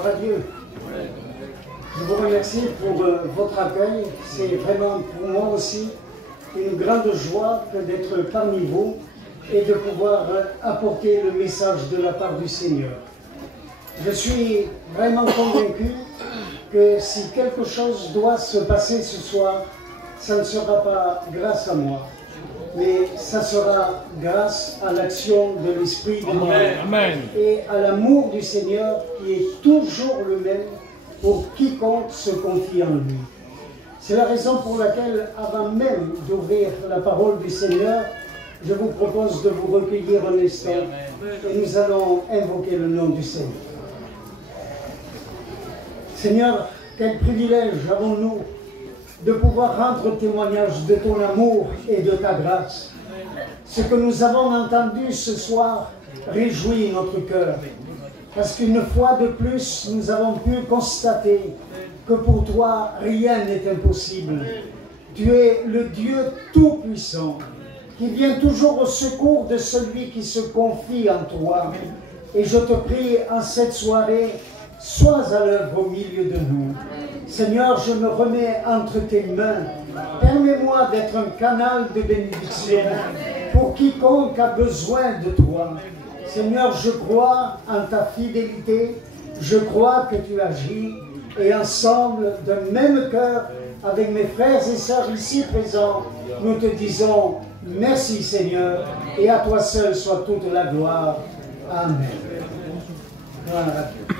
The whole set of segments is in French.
Gloire à Dieu. Je vous remercie pour votre accueil. C'est vraiment pour moi aussi une grande joie d'être parmi vous et de pouvoir apporter le message de la part du Seigneur. Je suis vraiment convaincu que si quelque chose doit se passer ce soir, ça ne sera pas grâce à moi, mais ça sera grâce à l'action de l'Esprit de Dieu et à l'amour du Seigneur qui est toujours le même pour quiconque se confie en lui. C'est la raison pour laquelle, avant même d'ouvrir la parole du Seigneur, je vous propose de vous recueillir un instant et nous allons invoquer le nom du Seigneur. Seigneur, quel privilège avons-nous de pouvoir rendre témoignage de ton amour et de ta grâce. Ce que nous avons entendu ce soir réjouit notre cœur, parce qu'une fois de plus, nous avons pu constater que pour toi, rien n'est impossible. Tu es le Dieu Tout-Puissant, qui vient toujours au secours de celui qui se confie en toi. Et je te prie en cette soirée, sois à l'œuvre au milieu de nous. Seigneur, je me remets entre tes mains. Permets-moi d'être un canal de bénédiction pour quiconque a besoin de toi. Seigneur, je crois en ta fidélité, je crois que tu agis, et ensemble, d'un même cœur, avec mes frères et sœurs ici présents, nous te disons merci Seigneur, et à toi seul soit toute la gloire. Amen. Gloire à Dieu.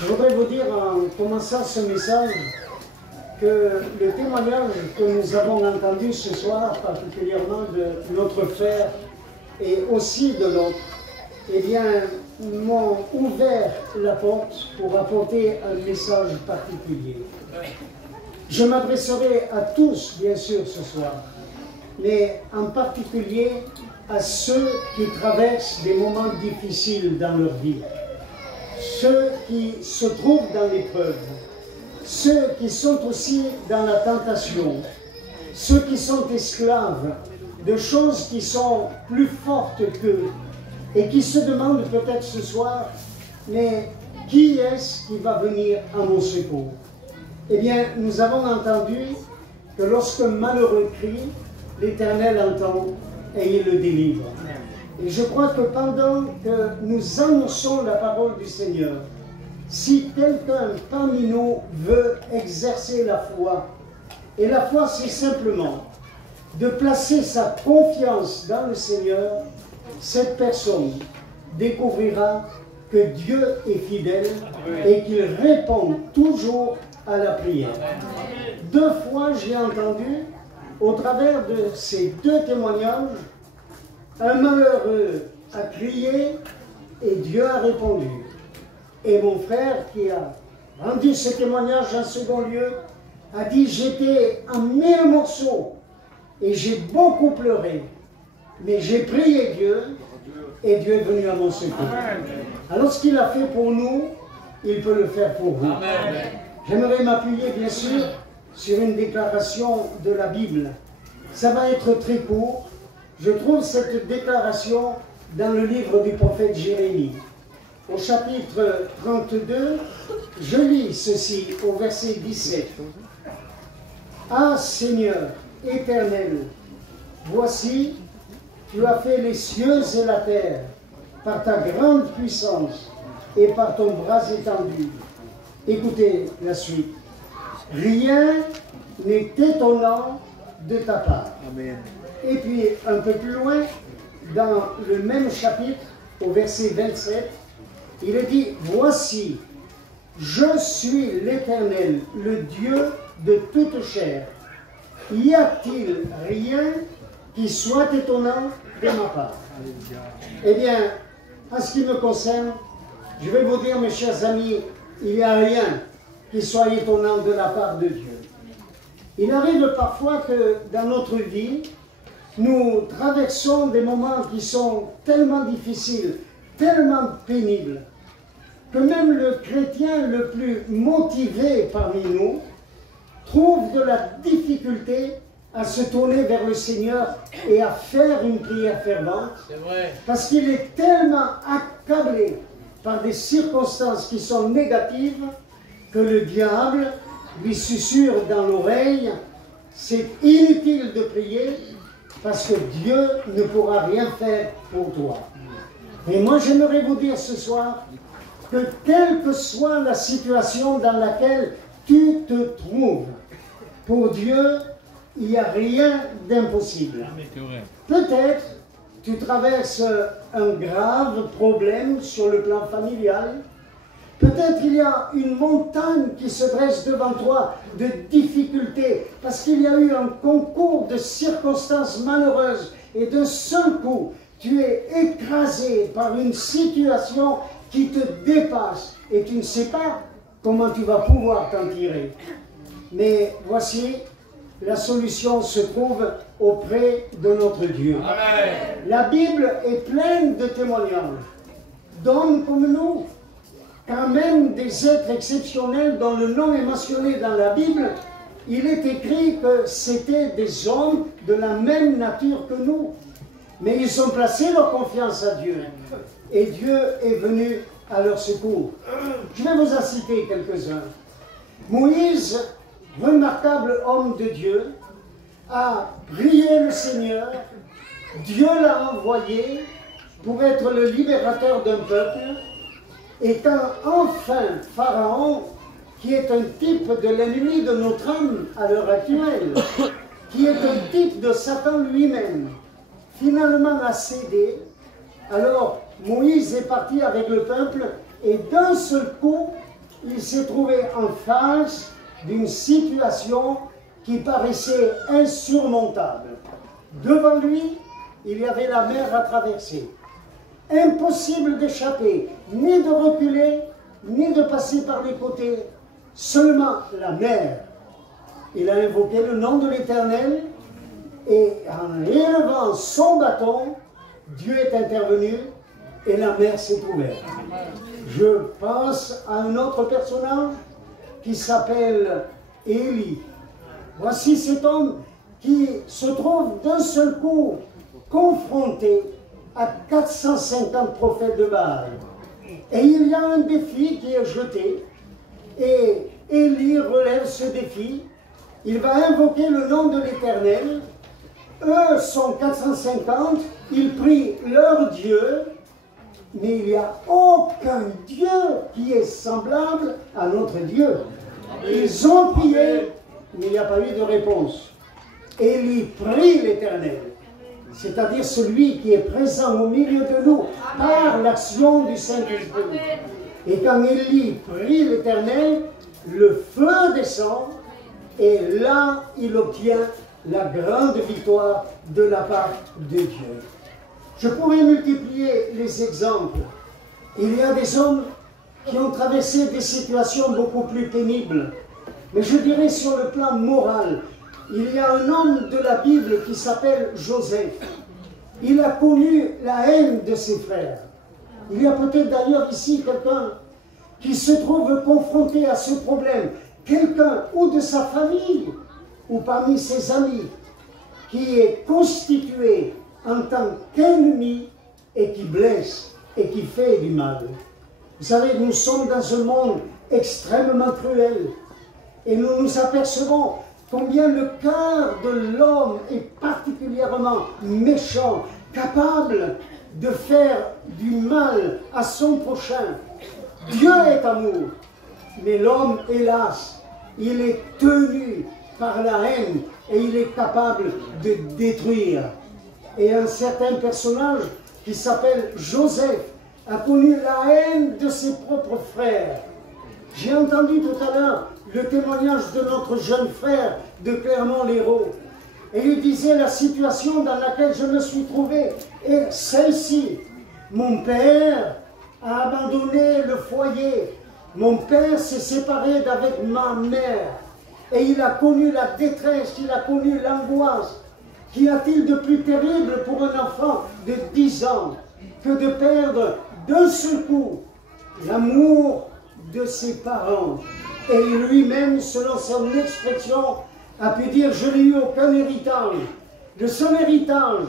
Je voudrais vous dire en commençant ce message que le témoignage que nous avons entendu ce soir, particulièrement de notre frère et aussi de l'autre, eh bien, m'ont ouvert la porte pour apporter un message particulier. Je m'adresserai à tous, bien sûr, ce soir, mais en particulier à ceux qui traversent des moments difficiles dans leur vie. Ceux qui se trouvent dans l'épreuve, ceux qui sont aussi dans la tentation, ceux qui sont esclaves de choses qui sont plus fortes qu'eux et qui se demandent peut-être ce soir, mais qui est-ce qui va venir à mon secours? Eh bien, nous avons entendu que lorsqu'un malheureux crie, l'Éternel entend et il le délivre. Et je crois que pendant que nous annonçons la parole du Seigneur, si quelqu'un parmi nous veut exercer la foi, et la foi c'est simplement de placer sa confiance dans le Seigneur, cette personne découvrira que Dieu est fidèle et qu'il répond toujours à la prière. 2 fois j'ai entendu, au travers de ces 2 témoignages, un malheureux a crié et Dieu a répondu. Et mon frère qui a rendu ce témoignage en second lieu a dit: j'étais en 1000 morceaux et j'ai beaucoup pleuré, mais j'ai prié Dieu et Dieu est venu à mon secours. Alors ce qu'il a fait pour nous, il peut le faire pour vous. J'aimerais m'appuyer bien sûr sur une déclaration de la Bible. Ça va être très court. Je trouve cette déclaration dans le livre du prophète Jérémie. Au chapitre 32, je lis ceci au verset 17. « Ah Seigneur, éternel, voici, tu as fait les cieux et la terre par ta grande puissance et par ton bras étendu. » Écoutez la suite. « Rien n'est étonnant de ta part. » Amen. Et puis, un peu plus loin, dans le même chapitre, au verset 27, il est dit: « Voici, je suis l'Éternel, le Dieu de toute chair. Y a-t-il rien qui soit étonnant de ma part ?» Eh bien, en ce qui me concerne, je vais vous dire, mes chers amis, il n'y a rien qui soit étonnant de la part de Dieu. Il arrive parfois que dans notre vie, nous traversons des moments qui sont tellement difficiles, tellement pénibles, que même le chrétien le plus motivé parmi nous trouve de la difficulté à se tourner vers le Seigneur et à faire une prière fervente, parce qu'il est tellement accablé par des circonstances qui sont négatives, que le diable lui susurre dans l'oreille, c'est inutile de prier parce que Dieu ne pourra rien faire pour toi. Et moi j'aimerais vous dire ce soir que quelle que soit la situation dans laquelle tu te trouves, pour Dieu, il n'y a rien d'impossible. Peut-être tu traverses un grave problème sur le plan familial. Peut-être il y a une montagne qui se dresse devant toi de difficultés parce qu'il y a eu un concours de circonstances malheureuses et d'un seul coup, tu es écrasé par une situation qui te dépasse et tu ne sais pas comment tu vas pouvoir t'en tirer. Mais voici, la solution se trouve auprès de notre Dieu. Amen. La Bible est pleine de témoignages d'hommes comme nous, quand même des êtres exceptionnels dont le nom est mentionné dans la Bible. Il est écrit que c'était des hommes de la même nature que nous. Mais ils ont placé leur confiance à Dieu. Et Dieu est venu à leur secours. Je vais vous en citer quelques-uns. Moïse, remarquable homme de Dieu, a prié le Seigneur. Dieu l'a envoyé pour être le libérateur d'un peuple. Et quand enfin Pharaon, qui est un type de l'ennemi de notre âme à l'heure actuelle, qui est un type de Satan lui-même, finalement a cédé, alors Moïse est parti avec le peuple et d'un seul coup, il s'est trouvé en face d'une situation qui paraissait insurmontable. Devant lui, il y avait la mer à traverser. Impossible d'échapper, ni de reculer, ni de passer par les côtés, seulement la mer. Il a invoqué le nom de l'Éternel et en élevant son bâton, Dieu est intervenu et la mer s'est ouverte. Je pense à un autre personnage qui s'appelle Élie. Voici cet homme qui se trouve d'un seul coup confronté à 450 prophètes de Baal. Et il y a un défi qui est jeté, et Élie relève ce défi. Il va invoquer le nom de l'Éternel. Eux sont 450, ils prient leur Dieu, mais il n'y a aucun Dieu qui est semblable à notre Dieu. Ils ont prié, mais il n'y a pas eu de réponse. Élie prie l'Éternel, c'est-à-dire celui qui est présent au milieu de nous par l'action du Saint-Esprit. Et quand Élie prie l'Éternel, le feu descend et là il obtient la grande victoire de la part de Dieu. Je pourrais multiplier les exemples. Il y a des hommes qui ont traversé des situations beaucoup plus pénibles. Mais je dirais sur le plan moral, il y a un homme de la Bible qui s'appelle Joseph. Il a connu la haine de ses frères. Il y a peut-être d'ailleurs ici quelqu'un qui se trouve confronté à ce problème. Quelqu'un ou de sa famille ou parmi ses amis qui est constitué en tant qu'ennemi et qui blesse et qui fait du mal. Vous savez, nous sommes dans un monde extrêmement cruel et nous nous apercevons combien le cœur de l'homme est particulièrement méchant, capable de faire du mal à son prochain. Dieu est amour, mais l'homme, hélas, il est tenu par la haine et il est capable de détruire. Et un certain personnage qui s'appelle Joseph a connu la haine de ses propres frères. J'ai entendu tout à l'heure le témoignage de notre jeune frère de Clermont-Lérault. Et il disait la situation dans laquelle je me suis trouvé est celle-ci. Mon père a abandonné le foyer. Mon père s'est séparé d'avec ma mère. Et il a connu la détresse, il a connu l'angoisse. Qu'y a-t-il de plus terrible pour un enfant de 10 ans que de perdre d'un seul coup l'amour de ses parents? Et lui-même, selon son expression, a pu dire « je n'ai eu aucun héritage ». Le seul héritage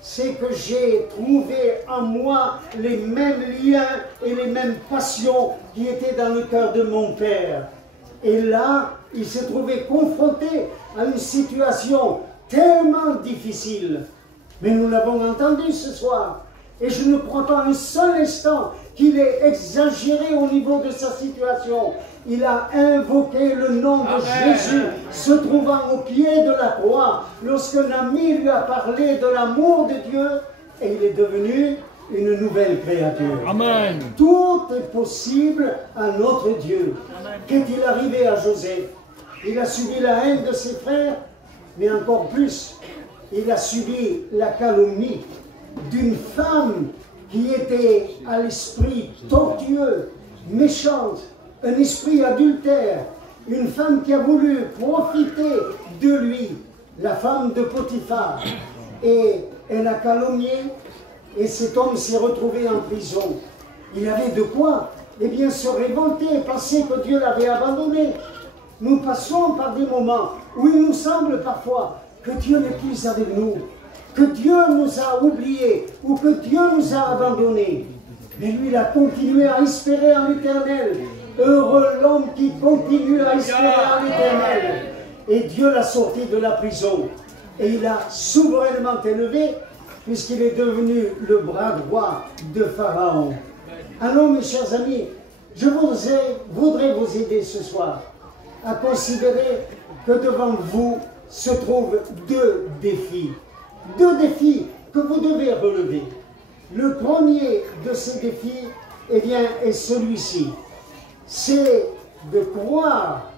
c'est que j'ai trouvé en moi les mêmes liens et les mêmes passions qui étaient dans le cœur de mon père. Et là, il s'est trouvé confronté à une situation tellement difficile. Mais nous l'avons entendu ce soir. Et je ne crois pas un seul instant qu'il ait exagéré au niveau de sa situation. Il a invoqué le nom de Jésus, se trouvant au pied de la croix, lorsqu'un ami lui a parlé de l'amour de Dieu, et il est devenu une nouvelle créature. Amen. Tout est possible à notre Dieu. Qu'est-il arrivé à Joseph? Il a subi la haine de ses frères, mais encore plus, il a subi la calomnie d'une femme qui était à l'esprit tortueux, méchante, un esprit adultère, une femme qui a voulu profiter de lui, la femme de Potiphar. Et elle a calomnié, et cet homme s'est retrouvé en prison. Il avait de quoi, eh bien, se révolter, penser que Dieu l'avait abandonné. Nous passons par des moments où il nous semble parfois que Dieu n'est plus avec nous, que Dieu nous a oubliés, ou que Dieu nous a abandonnés. Mais lui, il a continué à espérer en l'Éternel. Heureux l'homme qui continue à espérer en l'Éternel. Et Dieu l'a sorti de la prison. Et il a souverainement élevé, puisqu'il est devenu le bras droit de Pharaon. Alors, mes chers amis, je voudrais vous aider ce soir à considérer que devant vous se trouvent deux défis. Deux défis que vous devez relever. Le premier de ces défis, eh bien, est celui-ci. C'est de croire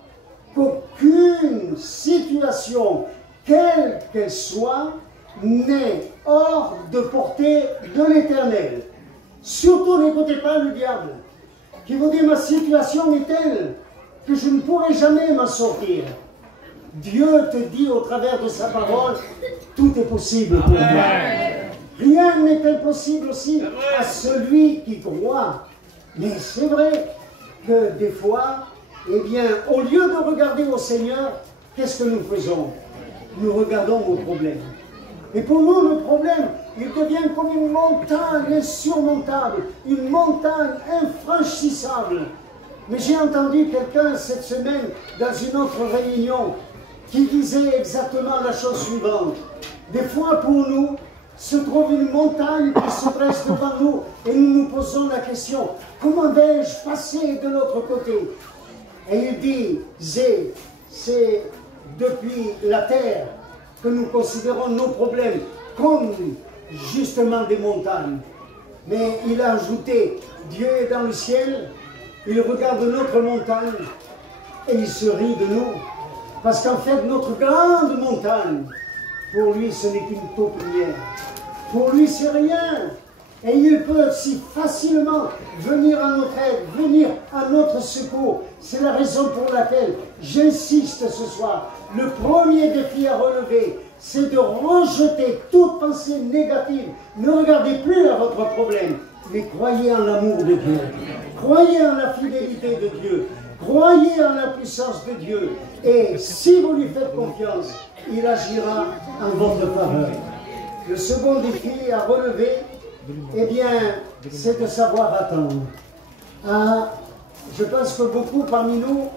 qu'aucune situation, quelle qu'elle soit, n'est hors de portée de l'Éternel. Surtout n'écoutez pas le diable, qui vous dit: ma situation est telle que je ne pourrai jamais m'en sortir. Dieu te dit au travers de sa parole, tout est possible pour toi. Rien n'est impossible aussi à celui qui croit. Mais c'est vrai que des fois, eh bien, au lieu de regarder au Seigneur, qu'est-ce que nous faisons? Nous regardons au problème. Et pour nous, le problème, il devient comme une montagne insurmontable, une montagne infranchissable. Mais j'ai entendu quelqu'un cette semaine, dans une autre réunion, qui disait exactement la chose suivante. Des fois, pour nous, se trouve une montagne qui se dresse devant nous, et nous nous posons la question, comment vais-je passer de l'autre côté? Et il disait, c'est depuis la terre que nous considérons nos problèmes comme justement des montagnes. Mais il a ajouté, Dieu est dans le ciel, il regarde notre montagne et il se rit de nous. Parce qu'en fait, notre grande montagne, pour lui, ce n'est qu'une paupière. Pour lui, c'est rien. Et il peut si facilement venir à notre aide, venir à notre secours. C'est la raison pour laquelle j'insiste ce soir. Le premier défi à relever, c'est de rejeter toute pensée négative. Ne regardez plus à votre problème, mais croyez en l'amour de Dieu. Croyez en la fidélité de Dieu. Croyez en la puissance de Dieu. Et si vous lui faites confiance, il agira en votre faveur. Le second défi à relever, eh bien, c'est de savoir attendre. Je pense que beaucoup parmi nous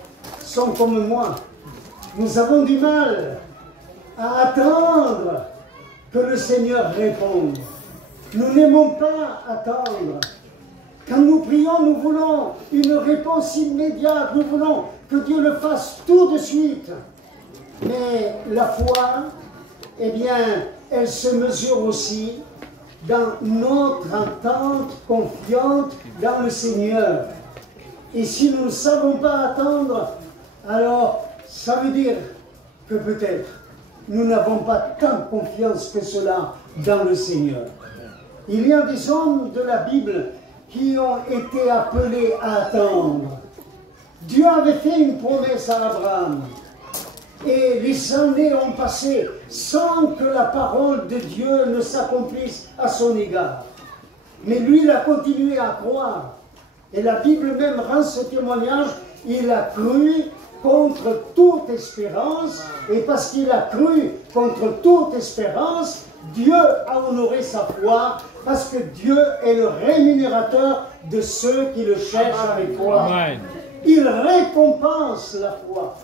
sont comme moi. Nous avons du mal à attendre que le Seigneur réponde. Nous n'aimons pas attendre. Quand nous prions, nous voulons une réponse immédiate. Nous voulons que Dieu le fasse tout de suite. Mais la foi, eh bien, elle se mesure aussi dans notre attente confiante dans le Seigneur. Et si nous ne savons pas attendre, alors ça veut dire que peut-être nous n'avons pas tant confiance que cela dans le Seigneur. Il y a des hommes de la Bible qui ont été appelés à attendre. Dieu avait fait une promesse à Abraham. Et les années ont passé sans que la parole de Dieu ne s'accomplisse à son égard. Mais lui, il a continué à croire. Et la Bible même rend ce témoignage. Il a cru contre toute espérance. Et parce qu'il a cru contre toute espérance, Dieu a honoré sa foi parce que Dieu est le rémunérateur de ceux qui le cherchent avec foi. Il récompense la foi.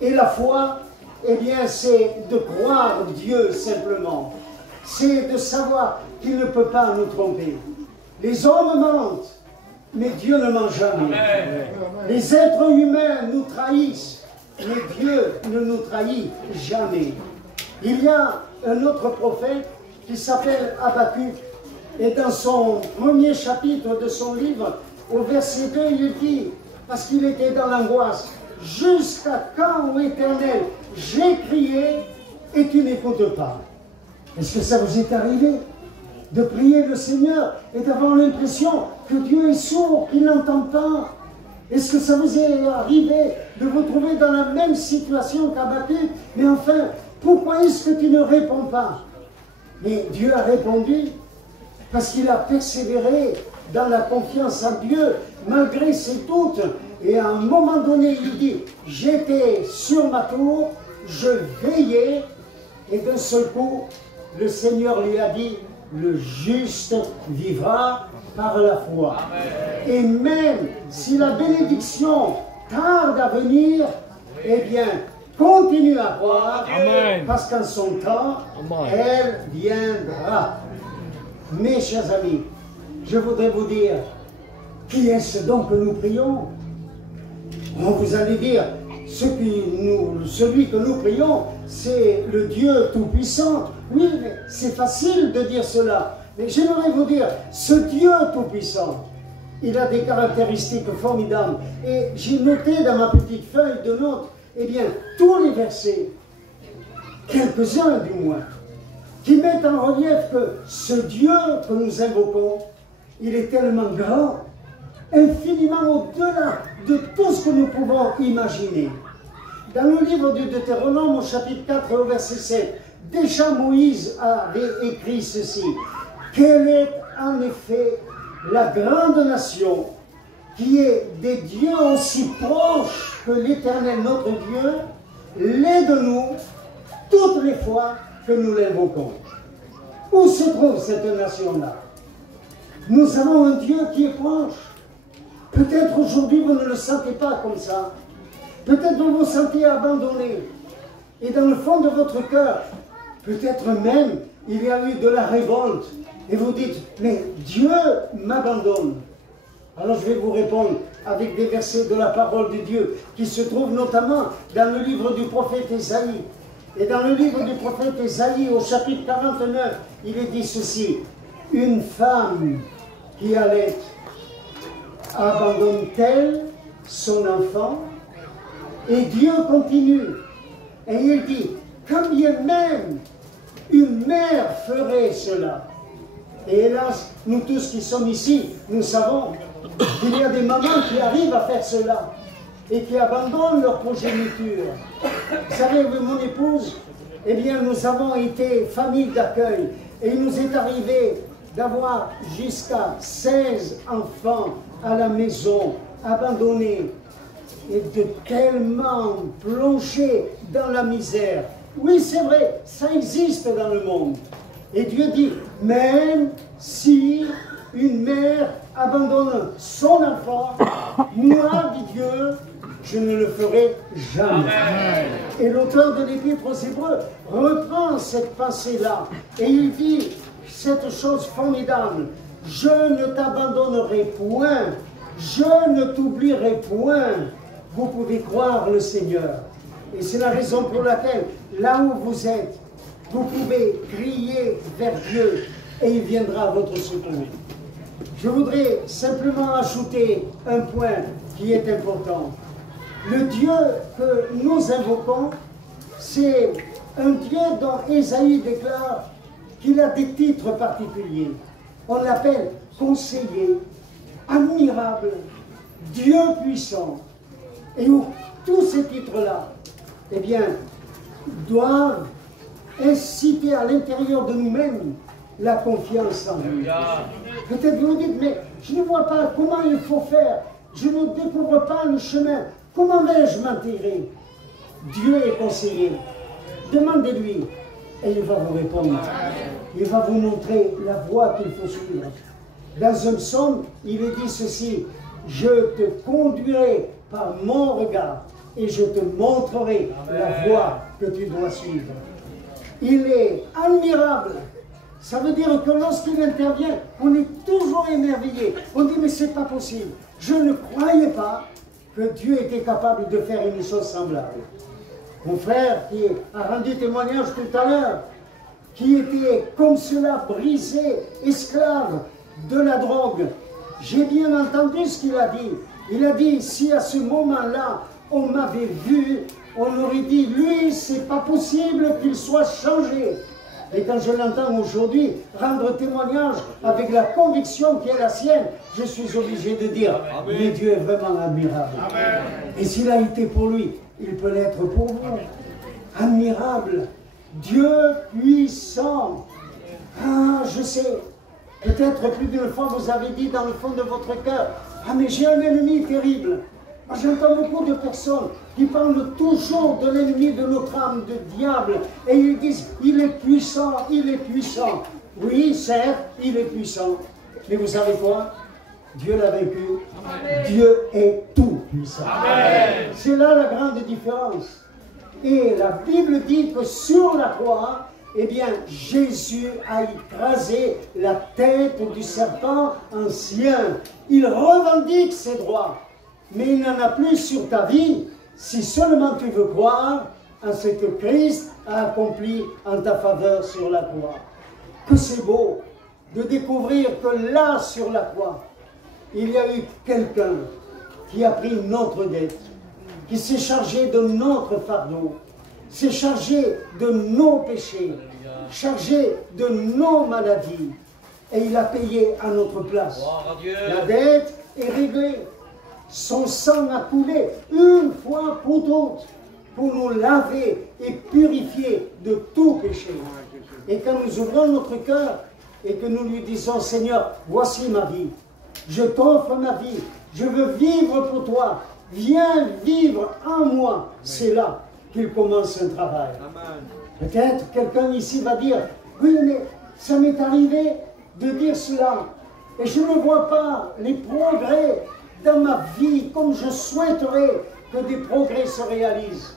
Et la foi, eh bien, c'est de croire Dieu simplement. C'est de savoir qu'il ne peut pas nous tromper. Les hommes mentent, mais Dieu ne ment jamais. Les êtres humains nous trahissent, mais Dieu ne nous trahit jamais. Il y a un autre prophète qui s'appelle Habakkuk, et dans son premier chapitre de son livre, au verset 2, il dit, parce qu'il était dans l'angoisse, « Jusqu'à quand, ô Éternel, j'ai crié et tu n'écoutes pas ?» Est-ce que ça vous est arrivé de prier le Seigneur et d'avoir l'impression que Dieu est sourd, qu'il n'entend pas? Est-ce que ça vous est arrivé de vous trouver dans la même situation qu'Habakkuk? Mais enfin, pourquoi est-ce que tu ne réponds pas? Mais Dieu a répondu parce qu'il a persévéré dans la confiance en Dieu, malgré ses doutes. Et à un moment donné, il dit, j'étais sur ma tour, je veillais, et d'un seul coup, le Seigneur lui a dit, le juste vivra par la foi. Amen. Et même si la bénédiction tarde à venir, eh bien, continue à croire, Amen. Parce qu'en son temps, Amen. Elle viendra. Mes chers amis, je voudrais vous dire, qui est-ce donc que nous prions? Vous allez dire, celui que nous prions, c'est le Dieu Tout-Puissant. Oui, mais c'est facile de dire cela. Mais j'aimerais vous dire, ce Dieu Tout-Puissant, il a des caractéristiques formidables. Et j'ai noté dans ma petite feuille de notes, eh bien, tous les versets, quelques-uns du moins, qui mettent en relief que ce Dieu que nous invoquons, il est tellement grand, infiniment au-delà de tout ce que nous pouvons imaginer. Dans le livre du Deutéronome, au chapitre 4, au verset 7, déjà Moïse avait écrit ceci. Quelle est en effet la grande nation qui est des dieux aussi proches que l'Éternel notre Dieu, l'est de nous toutes les fois que nous l'invoquons. Où se trouve cette nation-là? Nous avons un Dieu qui est proche. Peut-être aujourd'hui vous ne le sentez pas comme ça. Peut-être vous vous sentez abandonné. Et dans le fond de votre cœur, peut-être même il y a eu de la révolte. Et vous dites, mais Dieu m'abandonne. Alors je vais vous répondre avec des versets de la parole de Dieu qui se trouvent notamment dans le livre du prophète Ésaïe. Et dans le livre du prophète Ésaïe, au chapitre 49, il est dit ceci. Une femme qui allait, abandonne-t-elle son enfant? Et Dieu continue. Et il dit, quand bien même une mère ferait cela. Et hélas, nous tous qui sommes ici, nous savons qu'il y a des mamans qui arrivent à faire cela et qui abandonnent leur progéniture. Vous savez, avec mon épouse, eh bien, nous avons été famille d'accueil et il nous est arrivé d'avoir jusqu'à 16 enfants à la maison, abandonnés et de tellement plonger dans la misère. Oui, c'est vrai, ça existe dans le monde. Et Dieu dit, même si une mère abandonne son enfant, moi, dit Dieu, je ne le ferai jamais. Amen. Et l'auteur de l'Épître aux Hébreux reprend cette pensée-là et il dit cette chose formidable, je ne t'abandonnerai point, je ne t'oublierai point. Vous pouvez croire le Seigneur. Et c'est la raison pour laquelle, là où vous êtes, vous pouvez crier vers Dieu et il viendra à votre secours. Je voudrais simplement ajouter un point qui est important. Le Dieu que nous invoquons, c'est un Dieu dont Ésaïe déclare qu'il a des titres particuliers. On l'appelle conseiller, admirable, Dieu puissant. Et où tous ces titres-là, eh bien, doivent inciter à l'intérieur de nous-mêmes la confiance en lui. Peut-être vous dites, mais je ne vois pas comment il faut faire. Je ne découvre pas le chemin. Comment vais-je m'en tirer? Dieu est conseiller. Demandez-lui. et il va vous répondre. Il va vous montrer la voie qu'il faut suivre. Dans un psaume, il est dit ceci: je te conduirai par mon regard et je te montrerai la voie que tu dois suivre. Il est admirable. Ça veut dire que lorsqu'il intervient, on est toujours émerveillé. On dit, mais c'est pas possible. Je ne croyais pas que Dieu était capable de faire une chose semblable. Mon frère qui a rendu témoignage tout à l'heure, qui était comme cela brisé, esclave de la drogue. J'ai bien entendu ce qu'il a dit. Il a dit, si à ce moment-là, on m'avait vu, on aurait dit, lui, c'est pas possible qu'il soit changé. Et quand je l'entends aujourd'hui rendre témoignage avec la conviction qui est la sienne, je suis obligé de dire, mais Dieu est vraiment admirable. Amen. Et s'il a été pour lui, il peut l'être pour vous. Admirable. Dieu puissant. Ah, je sais, peut-être plus d'une fois vous avez dit dans le fond de votre cœur, ah mais j'ai un ennemi terrible. J'entends beaucoup de personnes qui parlent toujours de l'ennemi de notre âme, de diable, et ils disent, il est puissant, il est puissant. Oui, certes, il est puissant. Mais vous savez quoi? Dieu l'a vaincu. Amen. Dieu est tout puissant. C'est là la grande différence. Et la Bible dit que sur la croix, eh bien, Jésus a écrasé la tête du serpent ancien. Il revendique ses droits. Mais il n'en a plus sur ta vie si seulement tu veux croire en ce que Christ a accompli en ta faveur sur la croix. Que c'est beau de découvrir que là, sur la croix, il y a eu quelqu'un qui a pris notre dette, qui s'est chargé de notre fardeau, s'est chargé de nos péchés, chargé de nos maladies, et il a payé à notre place. La dette est réglée. Son sang a coulé une fois pour toutes pour nous laver et purifier de tout péché. Et quand nous ouvrons notre cœur et que nous lui disons, Seigneur, voici ma vie, je t'offre ma vie, je veux vivre pour toi, viens vivre en moi, c'est là qu'il commence un travail. Peut-être quelqu'un ici va dire, oui mais ça m'est arrivé de dire cela et je ne vois pas les progrès dans ma vie, comme je souhaiterais que des progrès se réalisent.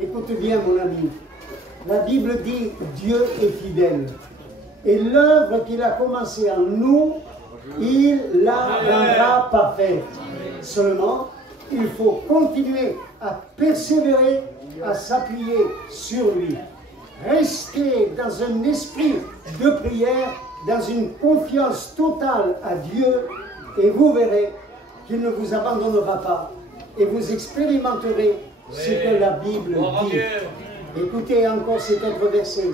Écoute bien, mon ami. La Bible dit, Dieu est fidèle. Et l'œuvre qu'il a commencée en nous, il la rendra parfaite. Seulement, il faut continuer à persévérer, à s'appuyer sur lui. Rester dans un esprit de prière, dans une confiance totale à Dieu, et vous verrez qu'il ne vous abandonnera pas et vous expérimenterez ce que la Bible dit. Écoutez encore cet autre verset.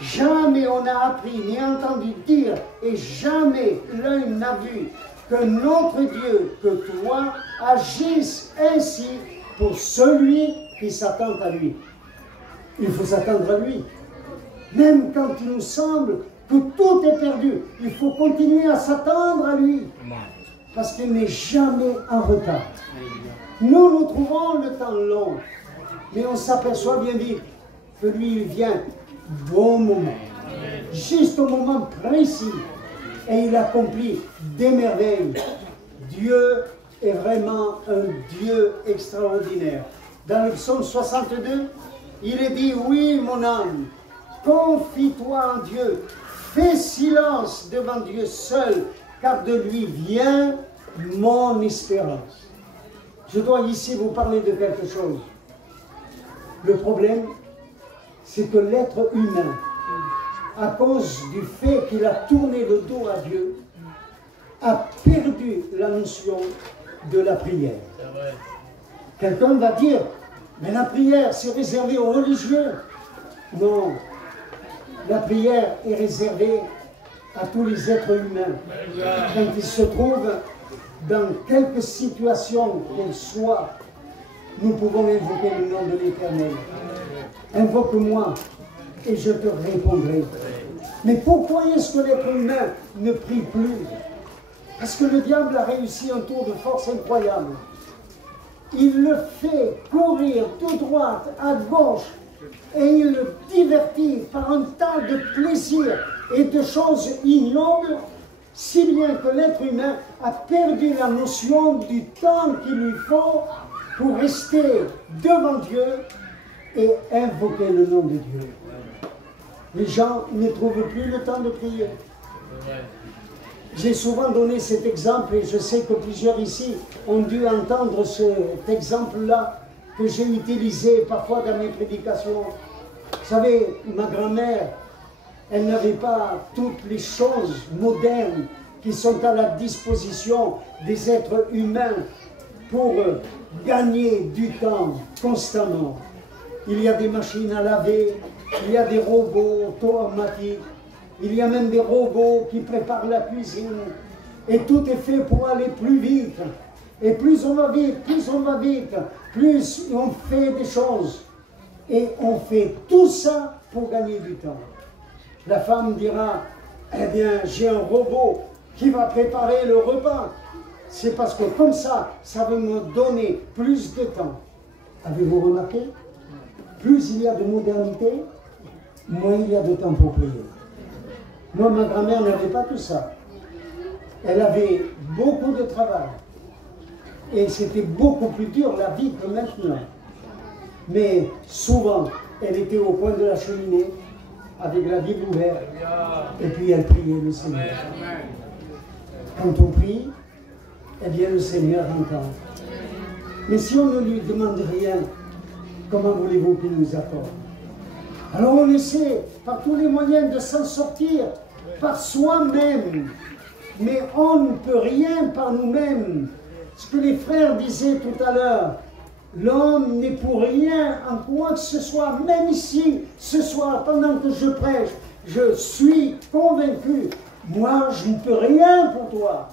Jamais on n'a appris ni entendu dire et jamais l'œil n'a vu que notre Dieu, que toi, agisse ainsi pour celui qui s'attend à lui. Il faut s'attendre à lui. Même quand il nous semble que tout est perdu, il faut continuer à s'attendre à lui. Parce qu'il n'est jamais en retard. Nous trouvons le temps long, mais on s'aperçoit bien vite que lui, il vient bon moment, juste au moment précis, et il accomplit des merveilles. Dieu est vraiment un Dieu extraordinaire. Dans le psaume 62, il est dit, oui mon âme, confie-toi en Dieu, fais silence devant Dieu seul, car de lui vient mon espérance. Je dois ici vous parler de quelque chose. Le problème, c'est que l'être humain, à cause du fait qu'il a tourné le dos à Dieu, a perdu la notion de la prière. Quelqu'un va dire, mais la prière, c'est réservé aux religieux. Non, la prière est réservée à tous les êtres humains. Quand ils se trouvent dans quelque situation qu'elle soit, nous pouvons invoquer le nom de l'Éternel. Invoque-moi et je te répondrai. Mais pourquoi est-ce que l'être humain ne prie plus? Parce que le diable a réussi un tour de force incroyable. Il le fait courir tout droit, à gauche, et il le divertit par un tas de plaisirs et de choses ignobles, si bien que l'être humain a perdu la notion du temps qu'il lui faut pour rester devant Dieu et invoquer le nom de Dieu. Les gens ne trouvent plus le temps de prier. J'ai souvent donné cet exemple et je sais que plusieurs ici ont dû entendre cet exemple-là que j'ai utilisé parfois dans mes prédications. Vous savez, ma grand-mère, elle n'avait pas toutes les choses modernes qui sont à la disposition des êtres humains pour gagner du temps constamment. Il y a des machines à laver, il y a des robots automatiques, il y a même des robots qui préparent la cuisine. Et tout est fait pour aller plus vite. Et plus on va vite, plus on va vite, plus on fait des choses. Et on fait tout ça pour gagner du temps. La femme dira, eh bien, j'ai un robot qui va préparer le repas. C'est parce que comme ça va me donner plus de temps. Avez-vous remarqué? Plus il y a de modernité, moins il y a de temps pour prier. Moi, ma grand-mère n'avait pas tout ça. Elle avait beaucoup de travail. Et c'était beaucoup plus dur la vie que maintenant. Mais souvent, elle était au coin de la cheminée, avec la Bible ouverte, et puis elle priait le Seigneur. Quand on prie, eh bien le Seigneur entend. Mais si on ne lui demande rien, comment voulez-vous qu'il nous accorde? Alors on essaie par tous les moyens de s'en sortir, par soi-même. Mais on ne peut rien par nous-mêmes. Ce que les frères disaient tout à l'heure, l'homme n'est pour rien en quoi que ce soit, même ici, ce soir, pendant que je prêche, je suis convaincu, moi je ne peux rien pour toi,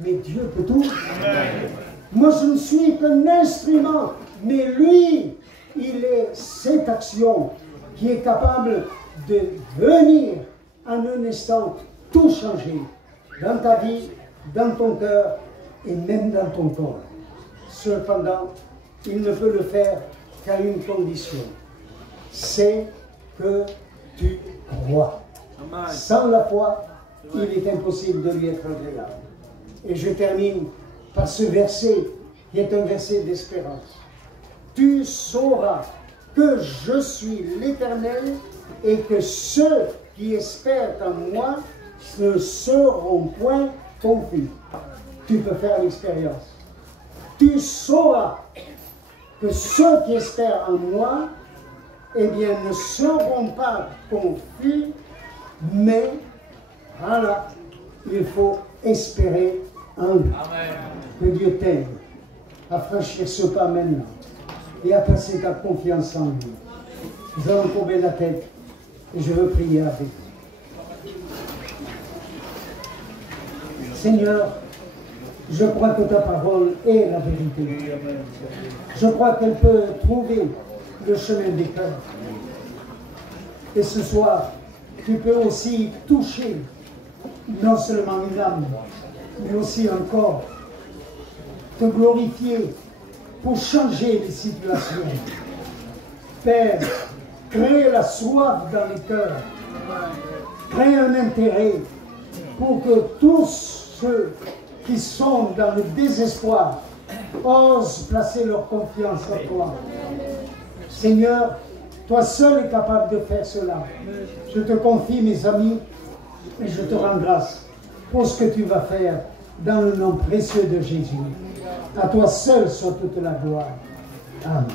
mais Dieu peut tout. Amen. Moi je ne suis qu'un instrument, mais lui, il est cette action qui est capable de venir en un instant tout changer dans ta vie, dans ton cœur et même dans ton corps. Cependant, il ne peut le faire qu'à une condition, c'est que tu crois. Amen. Sans la foi, il est impossible de lui être agréable. Et je termine par ce verset qui est un verset d'espérance. Tu sauras que je suis l'Éternel et que ceux qui espèrent en moi ne seront point confus. Tu peux faire l'expérience. Tu sauras que ceux qui espèrent en moi, eh bien, ne seront pas confus, mais, voilà, il faut espérer en lui. Que Dieu t'aide à franchir ce pas maintenant et à placer ta confiance en lui. Nous allons courber la tête et je veux prier avec vous. Seigneur, je crois que ta parole est la vérité. Je crois qu'elle peut trouver le chemin des cœurs. Et ce soir, tu peux aussi toucher non seulement une âme, mais aussi un corps. Te glorifier pour changer les situations. Père, crée la soif dans les cœurs. Crée un intérêt pour que tous ceux qui sont dans le désespoir osent placer leur confiance en toi. Seigneur, toi seul es capable de faire cela. Je te confie mes amis et je te rends grâce pour ce que tu vas faire dans le nom précieux de Jésus. À toi seul soit toute la gloire. Amen.